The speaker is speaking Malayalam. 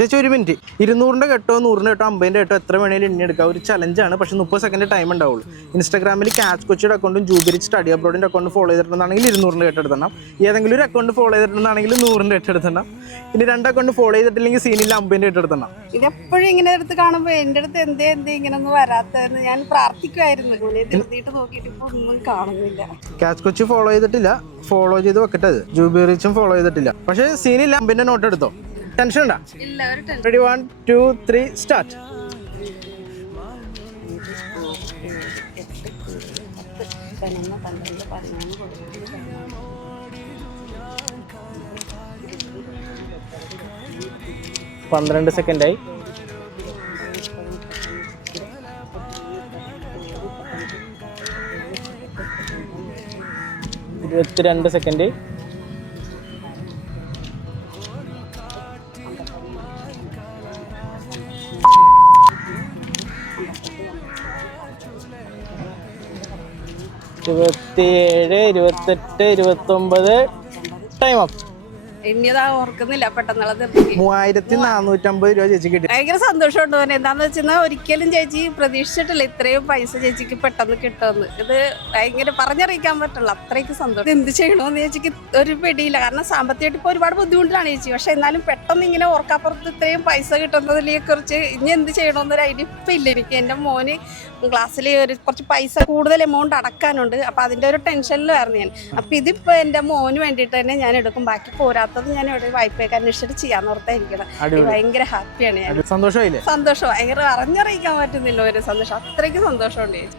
ചേച്ചി ഒരു മിനിറ്റ് 200-ന്റെ കെട്ടോ 100-ന്റെ കെട്ടോ 50-ന്റെ കെട്ടോ എത്ര വേണേലും എണ്ണി എടുക്കാം. ഒരു ചലഞ്ചാണ്, പക്ഷേ 30 സെക്കൻഡ് ടൈം ഉണ്ടാവുള്ളൂ. ഇൻസ്റ്റാഗ്രാമിൽ ക്യാച്ച് കൊച്ചിയുടെ അക്കൗണ്ടും ജൂബിരിച്ച് സ്റ്റഡി അബ്രോഡിൻ്റെ അക്കൗണ്ട് ഫോളോ ചെയ്തിട്ടുണ്ടെന്നാണെങ്കിൽ 200-ന്റെ കെട്ട് എടുത്തണം. ഏതെങ്കിലും ഒരു അക്കൗണ്ട് ഫോളോ ചെയ്തിട്ടുണ്ടെന്നാണെങ്കിൽ 100-ന്റെ കെട്ട് എടുത്തണം. ഇനി 2 അക്കൗണ്ട് ഫോളോ ചെയ്തിട്ടില്ലെങ്കിൽ സീനിൽ 50-ന്റെ കെട്ട് എടുത്തണം. ഇതെപ്പോഴും ഇങ്ങനെ എടുത്ത് കാണുമ്പോൾ എൻ്റെ അടുത്ത് എന്തേ ഇങ്ങനെ ഒന്നും വരാത്തതെന്ന് ഞാൻ പ്രാർത്ഥിക്കുമായിരുന്നു. നിർത്തിയിട്ട് നോക്കിയിട്ട് ഇപ്പൊ ഒന്നും കാണുന്നില്ല. ക്യാച്ച് കൊച്ചി ഫോളോ ചെയ്തിട്ടില്ല, ഫോളോ ചെയ്ത് വെക്കട്ടെ. ജൂബിറിച്ചും ഫോളോ ചെയ്തിട്ടില്ല, പക്ഷേ സീനിൽ 50-ന്റെ നോട്ട് എടുത്തോ. ടെൻഷൻ ഉണ്ടാ? Ready 1 2 3 start. പന്ത്രണ്ട് സെക്കൻഡായി. 22 സെക്കൻഡ്. 27 28 29 time up. ഇനിയതാ ഓർക്കുന്നില്ല പെട്ടെന്നുള്ളത്. 3450 രൂപ ചേച്ചി കിട്ടി. ഭയങ്കര സന്തോഷമുണ്ട്. എന്താന്ന് വെച്ചാൽ ഒരിക്കലും ചേച്ചി പ്രതീക്ഷിച്ചിട്ടില്ല ഇത്രയും പൈസ ചേച്ചിക്ക് പെട്ടെന്ന് കിട്ടുമെന്ന്. ഇത് ഭയങ്കര പറഞ്ഞറിയിക്കാൻ പറ്റില്ല, അത്രയ്ക്ക് സന്തോഷം. എന്ത് ചെയ്യണമെന്ന് ചേച്ചിക്ക് ഒരു പിടിയില്ല. കാരണം സാമ്പത്തികമായിട്ട് ഇപ്പോൾ ഒരുപാട് ബുദ്ധിമുട്ടിലാണ് ചേച്ചി. പക്ഷെ എന്നാലും പെട്ടെന്ന് ഇങ്ങനെ ഓർക്കാപ്പുറത്ത് ഇത്രയും പൈസ കിട്ടുന്നതിനെ കുറിച്ച് ഇനി എന്ത് ചെയ്യണമെന്നൊരു ഐഡിയ ഇപ്പം ഇല്ല എനിക്ക്. എൻ്റെ മോന് ക്ലാസ്സിൽ കുറച്ച് പൈസ കൂടുതൽ എമൗണ്ട് അടക്കാനുണ്ട്. അപ്പം അതിൻ്റെ ഒരു ടെൻഷനിലായിരുന്നു ഞാൻ. അപ്പം ഇതിപ്പോൾ എൻ്റെ മോന് വേണ്ടിയിട്ട് തന്നെ ഞാൻ എടുക്കും. ബാക്കി പോരാത്തത് ഞാൻ ഇവിടെ വായ്പയൊക്കെ അന്വേഷിച്ചിട്ട് ചെയ്യാന്ന് ഓർത്തായിരിക്കണം. ഭയങ്കര ഹാപ്പിയാണ് ഞാൻ. സന്തോഷമായില്ലേ? സന്തോഷം ഭയങ്കര അറിഞ്ഞറിയിക്കാൻ പറ്റുന്നില്ല ഒരു സന്തോഷം. അത്രയ്ക്ക് സന്തോഷമുണ്ട് ചേച്ചി.